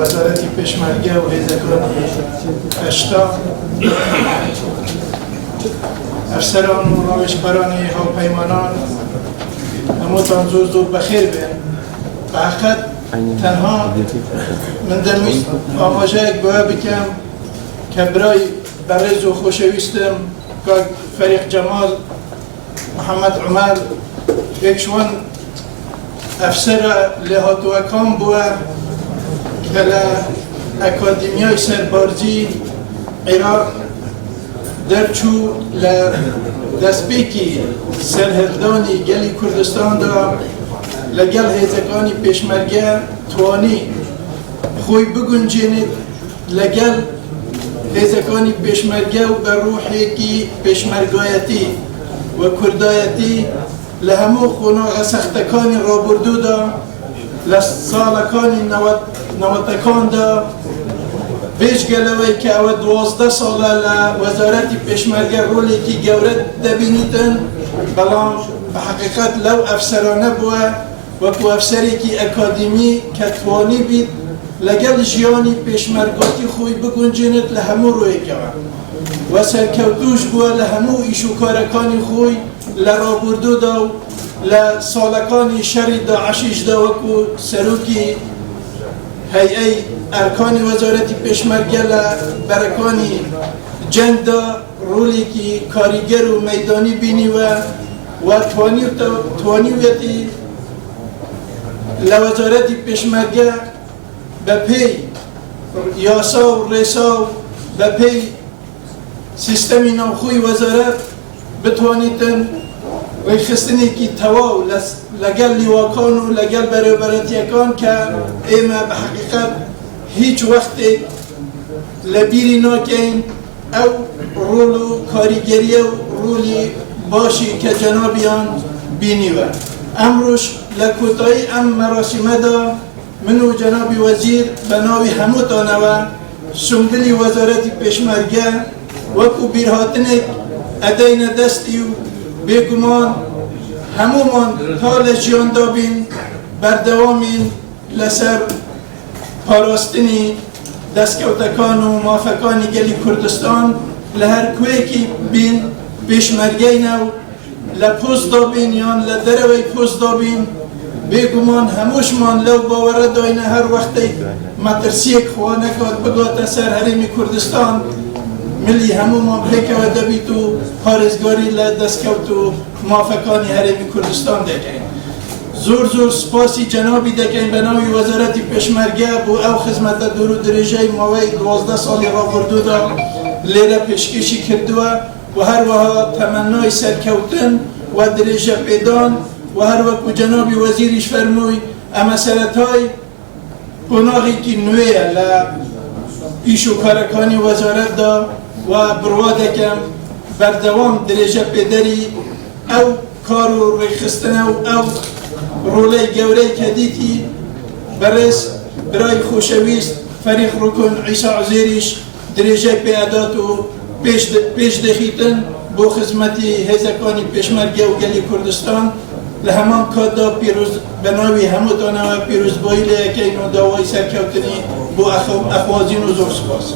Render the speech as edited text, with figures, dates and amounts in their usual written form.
وزارتی پشمرگه و هیزکان اشتا افسران و راوشبران هاوپیمانان هموتان زور بخیر بین. به حقیقت تنها من دمیست آماجه یک باید بکم که برای برز و خوشویستم که فریق جمال محمد عمر یکشون افسر لحاظ و کام بود که اکادمیای سربارزی عراق درچو لدسپیکی سرهردانی گلی کردستان دا لگل هیزکانی پیشمرگه توانی خوی بگنجینید لگل هیزکانی پیشمرگه و بر روحی کی پیشمرگایتی و کردایتی لهمو خوناغ سختکانی رابردو دا لسالکانی نواتکان دا بیش گلوی که او 12 ساله لوزارتی پیشمرگه رولی که گورد دبینیدن بلان به حقیقت لو افسرانه بوه و کو افسری که اکادمی کتوانی بید لگل جیانی پیشمرگاتی خوی بگنجیند لهمو روی که و سرکوتوش بوه لهمو ایشوکارکانی خوی لرابردو دا لسالکانی شری دا عشیش دا وکو سروکی هیئه ارکانی وزارتی پیشمرگه لبرکانی جنگ دا رولی که کاریگر و میدانی بینی و توانیویتی لوزارتی پیشمرگه به پی یاسا و ریسا و به پی سیستمی نامخوی وزارت بتوانیتن ریخستنی که تواو لگل لیواکان و لگل برابرتیکان که ایمه به حقیقت هیچ وقتی لبیری ناکین او رول و کاریگری و رولی باشی که جنابیان بینی و امروش لکوتایی مراسمه دا منو جنابی وزیر بناوی هموتانه و سنبلی وزارتی پیشمرگه وکو بیرهاتنک ادین دستی و بگمان همومان حال جیان دابین بردوامین لسر پاراستنی دستکوتکان و مافکانی گلی کردستان لهر کوی که بین پیشمرگه نو لپوز دابین یا لدروی پوز دابین بگمان هموشمان لو باورد داینه هر وقتی مدرسیک خوانه کاد بگات سر حریم کردستان ملی همومان بلیکه و دبیتو پارزگاری لدستکوتو موافقانی حریم کردستان دکن. زور سپاسی جنابی دکن بناوی وزارتی پیشمرگه بو او خدمت دورو درجه موی 12 سالی را بردو دا لیره پیشکشی کردوه و هر وها تمنای سرکوتن و درجه پیدان و هر وقت جنابی وزیرش فرموی اما سرطای قناغی که نویه پیشو کارکانی وزارت دا و برواده کم بردوام درجه پیدری او کارو ریخستنه و او روله گوره کدیتی برای خوشویست فریق رکن عیسی عزیریش درجه پیادات و پیش دخیتن بو خدمتی هزکانی پیشمرگه و گلی کردستان لهمان کادا پیروز بناوی هموتانه و پیروز بایله که اینو داوای سرکوتنی بو اخوازین و زور سپاس